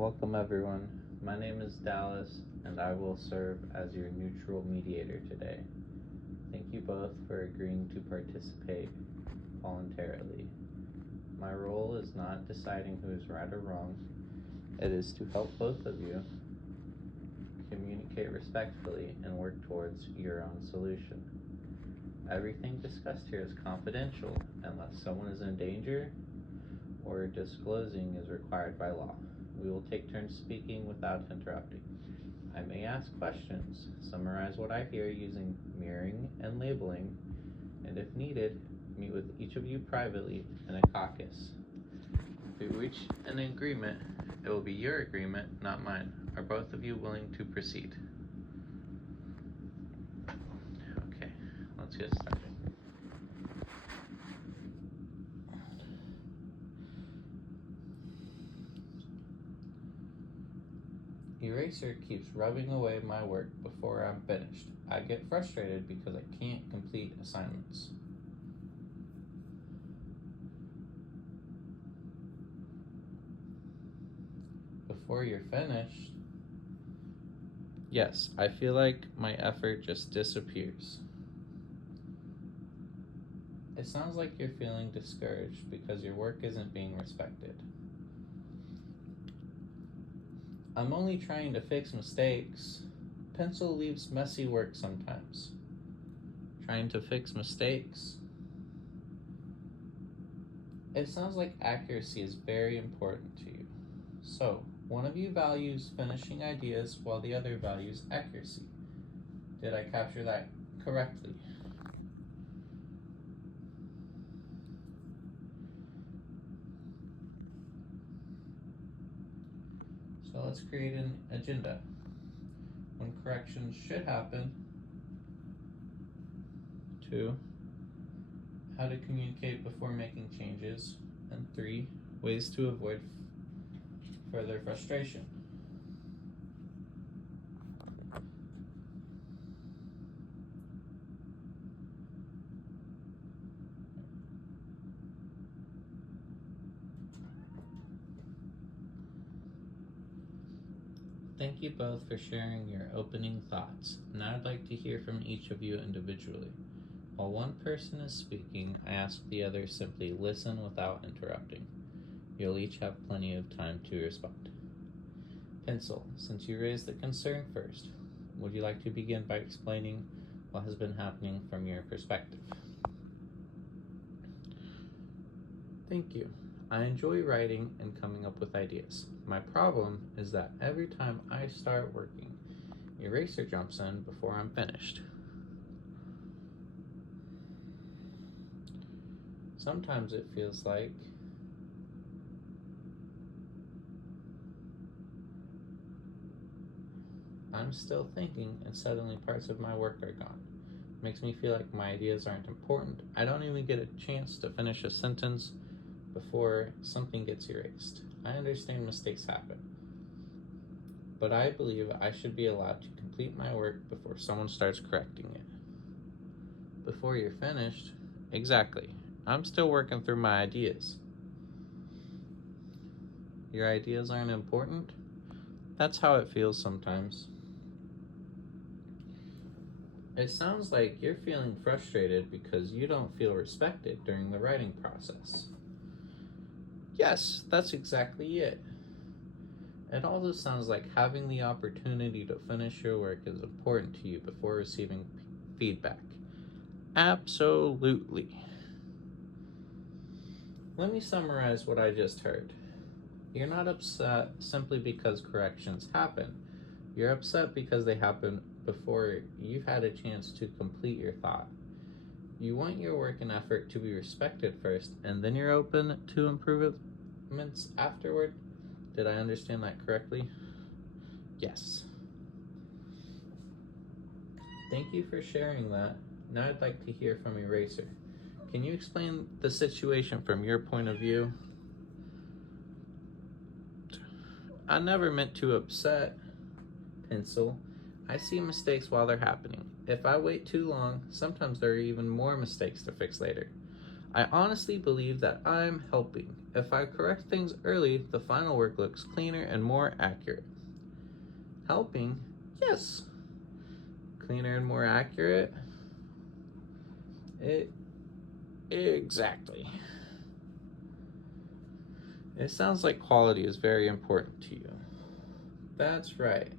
Welcome everyone. My name is Dallas and I will serve as your neutral mediator today. Thank you both for agreeing to participate voluntarily. My role is not deciding who is right or wrong. It is to help both of you communicate respectfully and work towards your own solution. Everything discussed here is confidential unless someone is in danger or disclosing is required by law. We will take turns speaking without interrupting. I may ask questions, summarize what I hear using mirroring and labeling, and if needed, meet with each of you privately in a caucus. If we reach an agreement, it will be your agreement, not mine. Are both of you willing to proceed? Okay, let's get started. Eraser keeps rubbing away my work before I'm finished. I get frustrated because I can't complete assignments. Before you're finished? Yes, I feel like my effort just disappears. It sounds like you're feeling discouraged because your work isn't being respected. I'm only trying to fix mistakes. Pencil leaves messy work sometimes. Trying to fix mistakes? It sounds like accuracy is very important to you. So, one of you values finishing ideas while the other values accuracy. Did I capture that correctly? So let's create an agenda. When corrections should happen. 2. How to communicate before making changes. And 3. Ways to avoid further frustration. Thank you both for sharing your opening thoughts. Now I'd like to hear from each of you individually. While one person is speaking, I ask the other simply listen without interrupting. You'll each have plenty of time to respond. Pencil, since you raised the concern first, would you like to begin by explaining what has been happening from your perspective? Thank you. I enjoy writing and coming up with ideas. My problem is that every time I start working, Eraser jumps in before I'm finished. Sometimes it feels like I'm still thinking and suddenly parts of my work are gone. It makes me feel like my ideas aren't important. I don't even get a chance to finish a sentence before something gets erased. I understand mistakes happen, but I believe I should be allowed to complete my work before someone starts correcting it. Before you're finished? Exactly. I'm still working through my ideas. Your ideas aren't important? That's how it feels sometimes. It sounds like you're feeling frustrated because you don't feel respected during the writing process. Yes, that's exactly it. It also sounds like having the opportunity to finish your work is important to you before receiving feedback. Absolutely. Let me summarize what I just heard. You're not upset simply because corrections happen. You're upset because they happen before you've had a chance to complete your thought. You want your work and effort to be respected first, and then you're open to improvements afterward. Did I understand that correctly? Yes. Thank you for sharing that. Now I'd like to hear from Eraser. Can you explain the situation from your point of view? I never meant to upset. Pencil. I see mistakes while they're happening. If I wait too long, sometimes there are even more mistakes to fix later. I honestly believe that I'm helping. If I correct things early, the final work looks cleaner and more accurate. Helping? Yes. Cleaner and more accurate? Exactly. It sounds like quality is very important to you. That's right.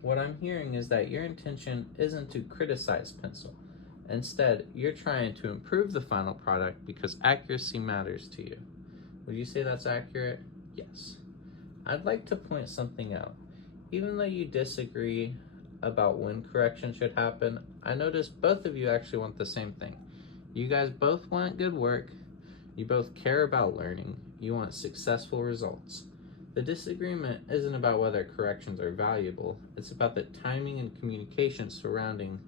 What I'm hearing is that your intention isn't to criticize Pencil. Instead, you're trying to improve the final product because accuracy matters to you. Would you say that's accurate? Yes. I'd like to point something out. Even though you disagree about when correction should happen, I notice both of you actually want the same thing. You guys both want good work. You both care about learning. You want successful results. The disagreement isn't about whether corrections are valuable. It's about the timing and communication surrounding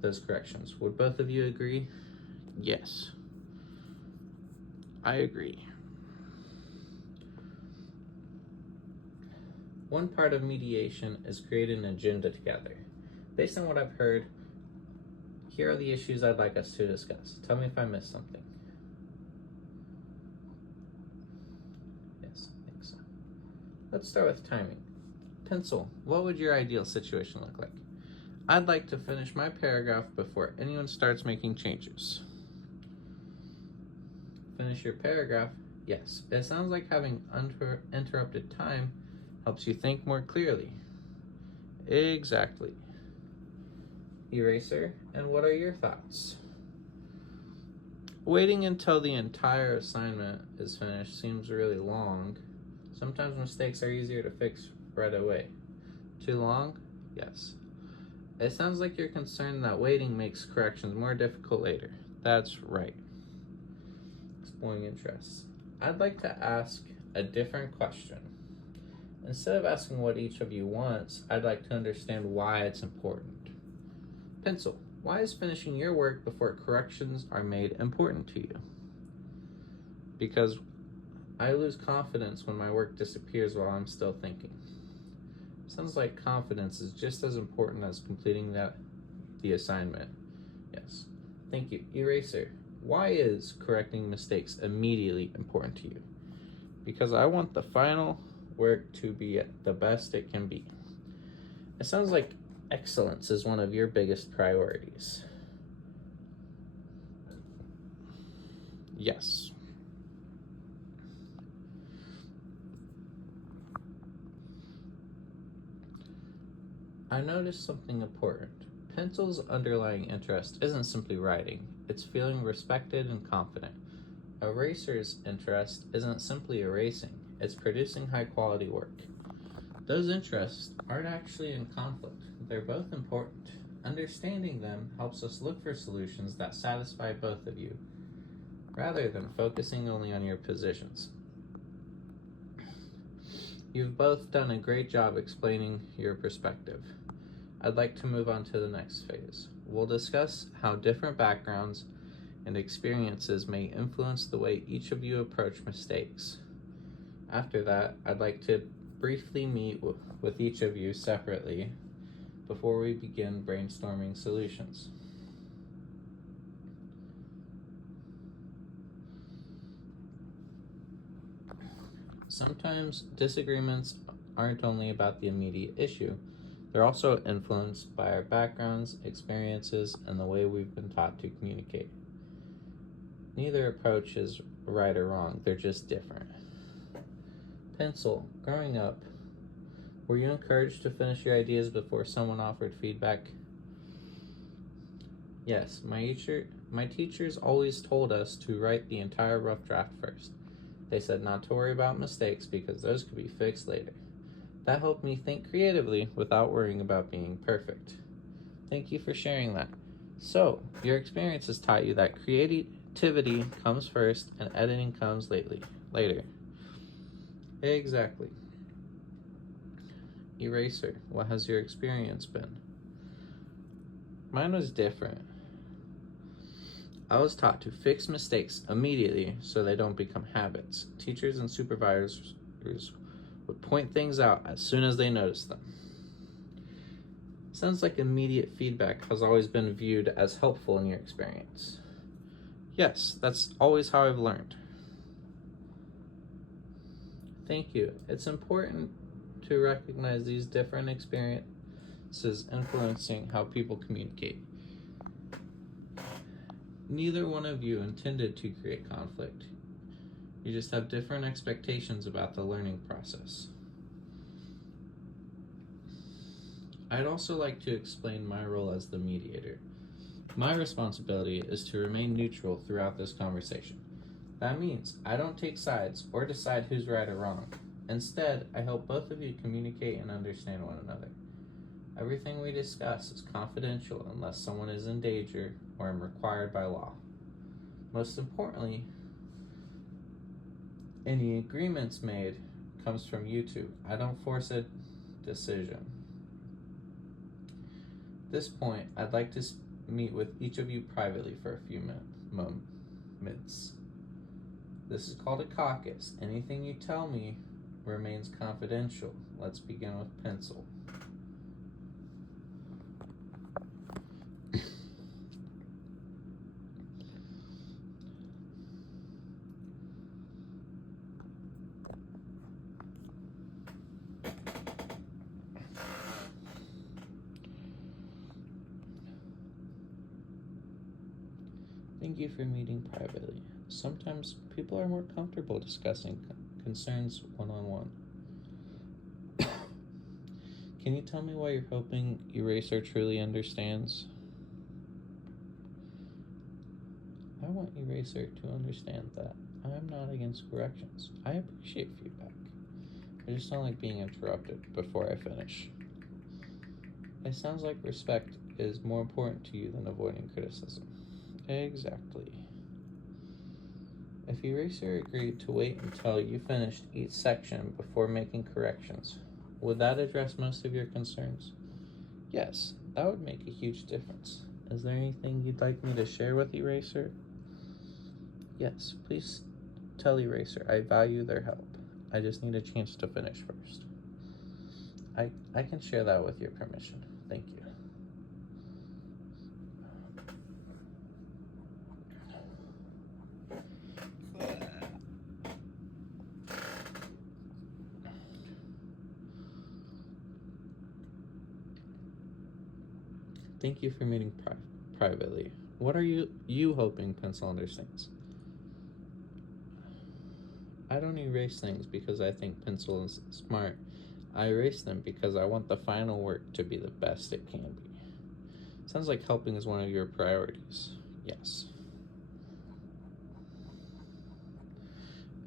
those corrections. Would both of you agree? Yes. I agree. One part of mediation is creating an agenda together. Based on what I've heard, here are the issues I'd like us to discuss. Tell me if I missed something. Yes, I think so. Let's start with timing. Pencil, what would your ideal situation look like? I'd like to finish my paragraph before anyone starts making changes. Finish your paragraph? Yes. It sounds like having uninterrupted time helps you think more clearly. Exactly. Eraser, and what are your thoughts? Waiting until the entire assignment is finished seems really long. Sometimes mistakes are easier to fix right away. Too long? Yes. It sounds like you're concerned that waiting makes corrections more difficult later. That's right. Exploring interests. I'd like to ask a different question. Instead of asking what each of you wants, I'd like to understand why it's important. Pencil, why is finishing your work before corrections are made important to you? Because I lose confidence when my work disappears while I'm still thinking. Sounds like confidence is just as important as completing the assignment. Yes. Thank you. Eraser, why is correcting mistakes immediately important to you? Because I want the final work to be the best it can be. It sounds like excellence is one of your biggest priorities. Yes. I noticed something important. Pencil's underlying interest isn't simply writing, it's feeling respected and confident. Eraser's interest isn't simply erasing, it's producing high quality work. Those interests aren't actually in conflict, they're both important. Understanding them helps us look for solutions that satisfy both of you, rather than focusing only on your positions. You've both done a great job explaining your perspective. I'd like to move on to the next phase. We'll discuss how different backgrounds and experiences may influence the way each of you approach mistakes. After that, I'd like to briefly meet with each of you separately before we begin brainstorming solutions. Sometimes disagreements aren't only about the immediate issue, they're also influenced by our backgrounds, experiences, and the way we've been taught to communicate. Neither approach is right or wrong, they're just different. Pencil, growing up, were you encouraged to finish your ideas before someone offered feedback? Yes, my teachers always told us to write the entire rough draft first. They said not to worry about mistakes because those could be fixed later. That helped me think creatively without worrying about being perfect. Thank you for sharing that. So, your experience has taught you that creativity comes first and editing comes later. Exactly. Eraser, what has your experience been? Mine was different. I was taught to fix mistakes immediately so they don't become habits. Teachers and supervisors would point things out as soon as they noticed them. Sounds like immediate feedback has always been viewed as helpful in your experience. Yes, that's always how I've learned. Thank you. It's important to recognize these different experiences influencing how people communicate. Neither one of you intended to create conflict. You just have different expectations about the learning process. I'd also like to explain my role as the mediator. My responsibility is to remain neutral throughout this conversation. That means I don't take sides or decide who's right or wrong. Instead, I help both of you communicate and understand one another. Everything we discuss is confidential unless someone is in danger or required by law. Most importantly, any agreements made comes from you two. I don't force a decision. At this point, I'd like to meet with each of you privately for a few moments. This is called a caucus. Anything you tell me remains confidential. Let's begin with Pencil. Thank you for meeting privately. Sometimes people are more comfortable discussing concerns one-on-one. Can you tell me why you're hoping Eraser truly understands? I want Eraser to understand that I'm not against corrections. I appreciate feedback. I just don't like being interrupted before I finish. It sounds like respect is more important to you than avoiding criticism. Exactly. If Eraser agreed to wait until you finished each section before making corrections, would that address most of your concerns? Yes, that would make a huge difference. Is there anything you'd like me to share with Eraser? Yes, please tell Eraser I value their help. I just need a chance to finish first. I can share that with your permission. Thank you. Thank you for meeting privately. What are you hoping Pencil understands? I don't erase things because I think Pencil is smart. I erase them because I want the final work to be the best it can be. Sounds like helping is one of your priorities. Yes.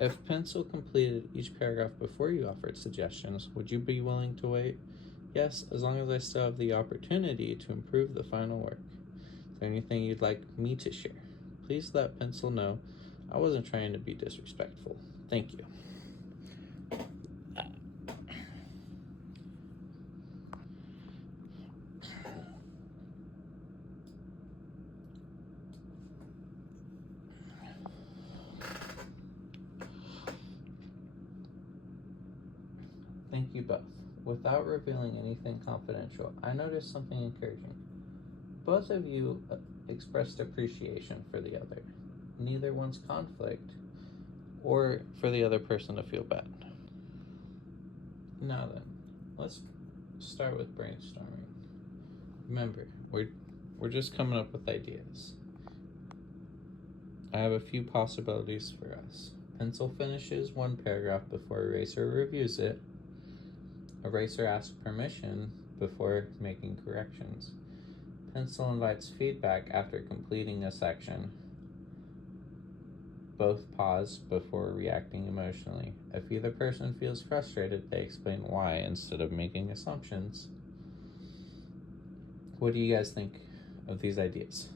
If Pencil completed each paragraph before you offered suggestions, would you be willing to wait? Yes, as long as I still have the opportunity to improve the final work. Is there anything you'd like me to share? Please let Pencil know I wasn't trying to be disrespectful. Thank you. Thank you both. Without revealing anything confidential, I noticed something encouraging. Both of you expressed appreciation for the other. Neither wants conflict or for the other person to feel bad. Now then, let's start with brainstorming. Remember, we're just coming up with ideas. I have a few possibilities for us. Pencil finishes one paragraph before Eraser reviews it. Eraser asks permission before making corrections. Pencil invites feedback after completing a section. Both pause before reacting emotionally. If either person feels frustrated, they explain why instead of making assumptions. What do you guys think of these ideas?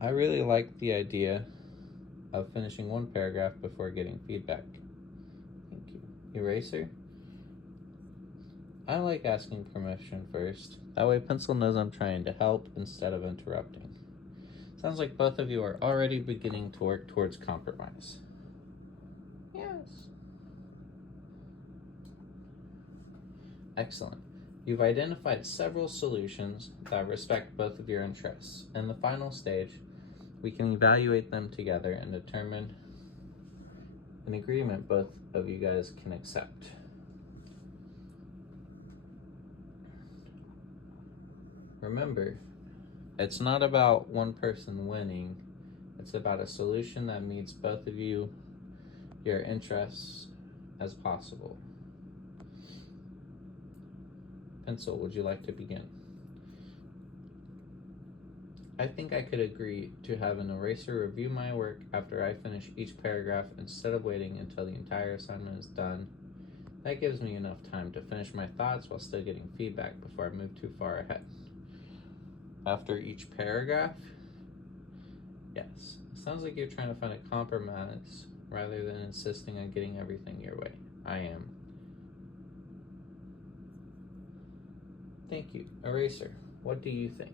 I really like the idea of finishing one paragraph before getting feedback. Thank you. Eraser? I like asking permission first. That way Pencil knows I'm trying to help instead of interrupting. Sounds like both of you are already beginning to work towards compromise. Yes. Excellent. You've identified several solutions that respect both of your interests. In the final stage, We can evaluate them together and determine an agreement both of you guys can accept. Remember, it's not about one person winning, it's about a solution that meets both of you, your interests as possible. Pencil, would you like to begin? I think I could agree to have an eraser review my work after I finish each paragraph instead of waiting until the entire assignment is done. That gives me enough time to finish my thoughts while still getting feedback before I move too far ahead. After each paragraph? Yes. Sounds like you're trying to find a compromise rather than insisting on getting everything your way. I am. Thank you. Eraser, what do you think?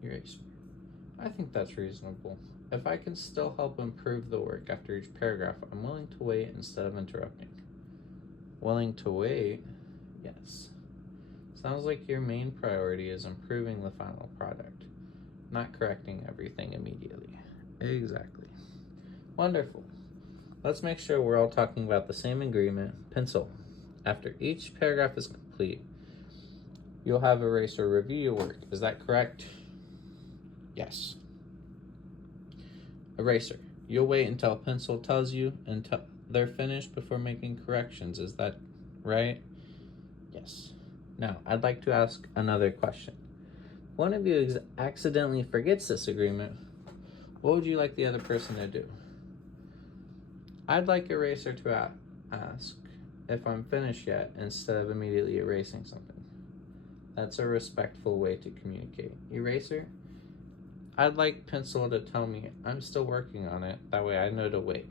Eraser. I think that's reasonable. If I can still help improve the work after each paragraph, I'm willing to wait instead of interrupting. Willing to wait? Yes. Sounds like your main priority is improving the final product, not correcting everything immediately. Exactly. Wonderful. Let's make sure we're all talking about the same agreement. Pencil. After each paragraph is complete, you'll have Eraser review your work. Is that correct? Yes. Eraser. You'll wait until Pencil tells you until they're finished before making corrections. Is that right? Yes. Now, I'd like to ask another question. One of you accidentally forgets this agreement. What would you like the other person to do? I'd like Eraser to ask if I'm finished yet instead of immediately erasing something. That's a respectful way to communicate. Eraser, I'd like Pencil to tell me I'm still working on it. That way I know to wait.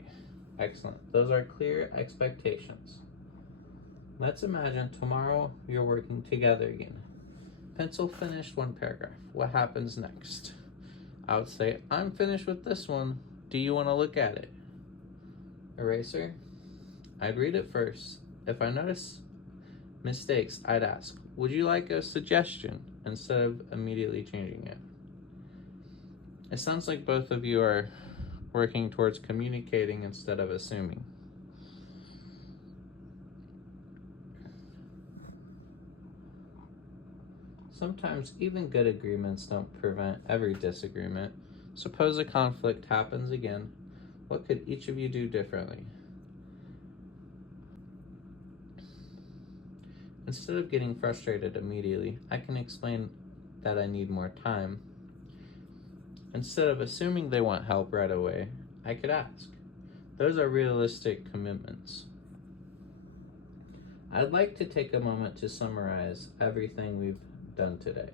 Excellent. Those are clear expectations. Let's imagine tomorrow you're working together again. Pencil finished one paragraph. What happens next? I would say, I'm finished with this one. Do you want to look at it? Eraser, I'd read it first. If I notice mistakes, I'd ask, would you like a suggestion instead of immediately changing it? It sounds like both of you are working towards communicating instead of assuming. Sometimes even good agreements don't prevent every disagreement. Suppose a conflict happens again. What could each of you do differently? Instead of getting frustrated immediately, I can explain that I need more time. Instead of assuming they want help right away, I could ask. Those are realistic commitments. I'd like to take a moment to summarize everything we've done today.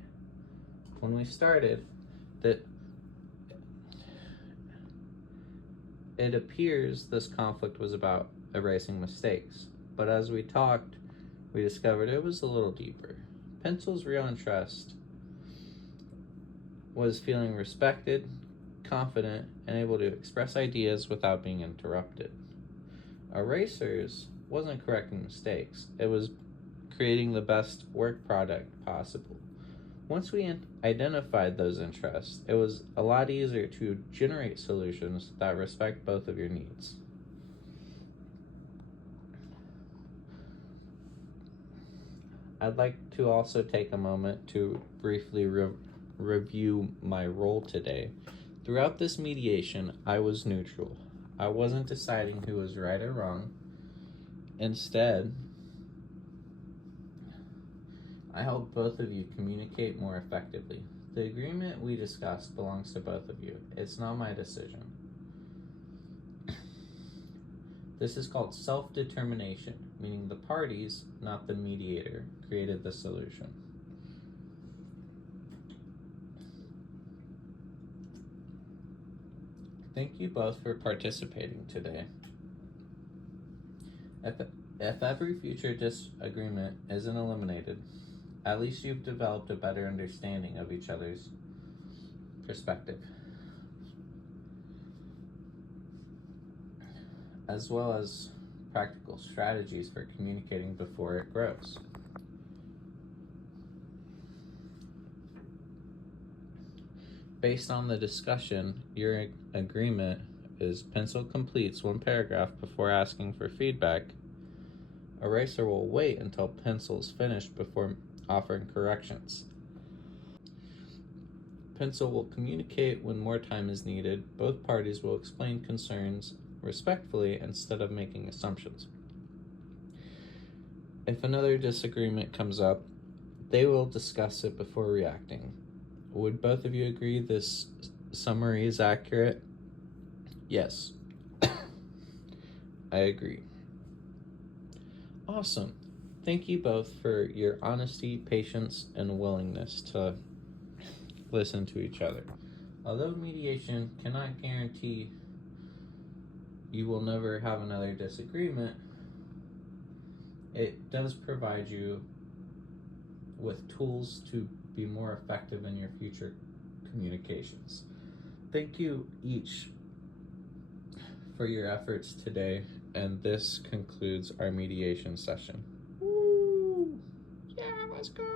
When we started, it appears this conflict was about erasing mistakes, but as we talked, we discovered it was a little deeper. Pencil's real interest was feeling respected, confident, and able to express ideas without being interrupted. Eraser's wasn't correcting mistakes, it was creating the best work product possible. Once we identified those interests, it was a lot easier to generate solutions that respect both of your needs. I'd like to also take a moment to briefly review my role today. Throughout this mediation, I was neutral. I wasn't deciding who was right or wrong. Instead, I helped both of you communicate more effectively. The agreement we discussed belongs to both of you. It's not my decision. This is called self-determination, meaning the parties, not the mediator, created the solution. Thank you both for participating today. If every future disagreement isn't eliminated, At least you've developed a better understanding of each other's perspective, as well as practical strategies for communicating before it grows. Based on the discussion, your agreement is pencil completes one paragraph before asking for feedback. Eraser will wait until pencil is finished before offering corrections. Pencil will communicate when more time is needed. Both parties will explain concerns respectfully instead of making assumptions. If another disagreement comes up, they will discuss it before reacting. Would both of you agree this summary is accurate? Yes. I agree. Awesome. Thank you both for your honesty, patience, and willingness to listen to each other. Although mediation cannot guarantee you will never have another disagreement, it does provide you with tools to be more effective in your future communications. Thank you each for your efforts today, and this concludes our mediation session. Woo! Yeah, let's go!